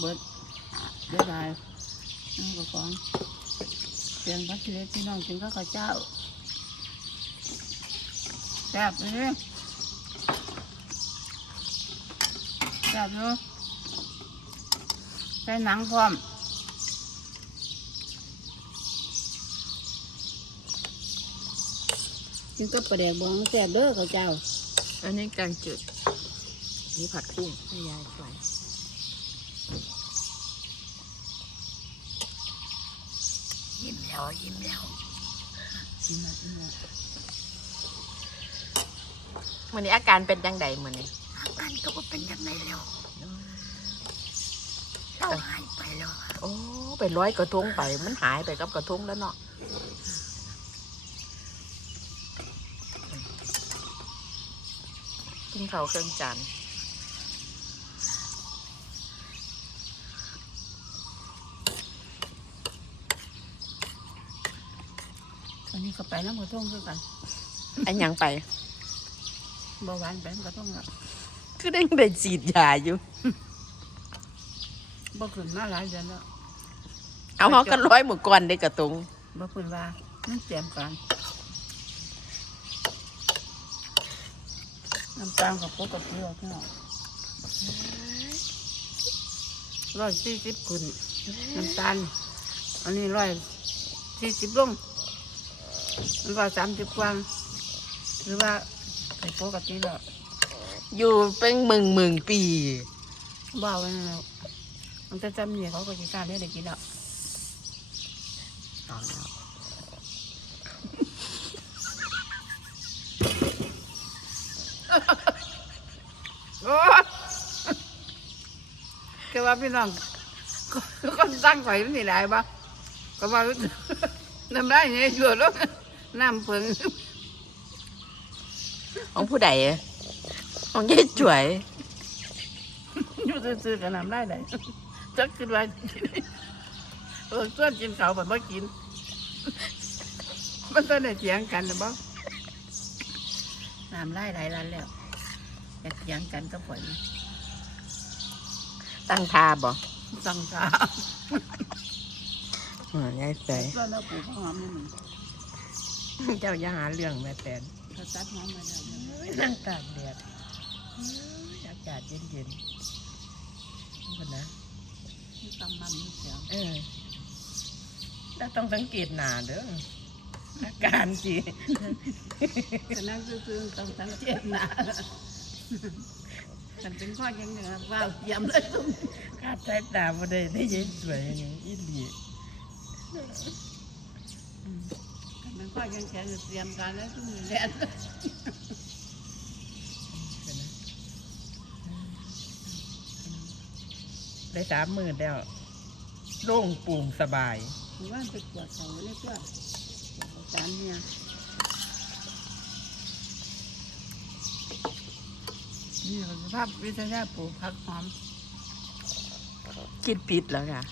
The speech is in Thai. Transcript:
เบิดเดี๋ยวได้นั่นก็ของเสียงพัดเล็กพี่น้องกินก็ข้าวเจ้าแซ่บเลยแซ่บเนาะใส่หนังพร้อมกินกับปลาแดกบองแซ่บเด้อข้าวเจ้า อันนี้แกงจืดนี่ผัดกุ้งให้ยายใส่ ยิ้มแล้วยิ้มแล้วยิ้มแล้วยิ้มแล้ววันนี้อาการเป็นยังไงมื้อนี้อาการก็บ่เป็นยังไงแล้วเราหายไปแล้วโอ้ไปร้อยกระทงไปมันหายไปกับกระทงแล้วเนาะกินข้าวเครื่องจาน นนี้ก็ไปน้ำกระทงคือกันอันยังไป เบาหวานไปน้ำกระทงละคือได้ได้ฉีดยาอยู่ บ่ขึ้นมาหลายเดือนแล้วเอาเขากันร้อยหมู่ก่อนได้กระทงบ่ขึ้นว่านั่นเตรียมการน้ำตาลกับปกติเราพี่น้องร้อยสี่สิบขึ้นน้ำตาลอันนี้ร้อยสี่สิบลง ร้อยสามสิบกว่าหรือว่าไปปกติแล้วอยู่เป็นหมึงหมึงปีบ้าไว้แล้วมันจะจำเนี่ยเขาก็จะกล้ารได้ได้กินแล้วเอาแล้วโอ้คือว่าพี่น้องก็ตั้งไฟมันนี่หลายบ้าก็ว่าน้ำได้เนี่ยหยวดแล้ว น้ำเพิงของผู้ใดอะของยายจ่วย อยู่ซื่อๆกับน้ำได้ได้จักคิดว่าเออส่วนกินเขาวแบบว่ากิน มันต้องได้เถียงกันนะบ้าน้ำไล่หลายร้านแล้วอยากเถียงกันก็ปล่อยมันตั้งทาบ่ตั้งตาอือยายใส่ส่วนเราปลูกข้าวหอมนี่มัน เจ้าอย่าหาเรื่องแม่แตนถ้าตัดหอมมาได้แล้วนั่งตากแดดอากาศเย็นๆคนนะมันตำมันมันเสียวเออแล้วต้องสังเกตหนาเด้ออาการสิแต่นั่งซื่อๆต้องสังเกตหนาฉันเป็นข้อยังไงว่าวเยี่ยมเลยตุ้มขาดสายตาบ่ได้ได้ยินสวยอย่างนี้อีหลีฉัน เป็นข้อยังแข็งเตรียมการแล้วตุ้มแล่นได้สามหมื่นแล้วโล่งโปูงสบาย หรือว่าไปตรวจเขาเลยเพื่ออาจารย์เนี่ยนี่คือสภาพวิทยาปลูกผักหอมคิดผิดแล้วค่ะ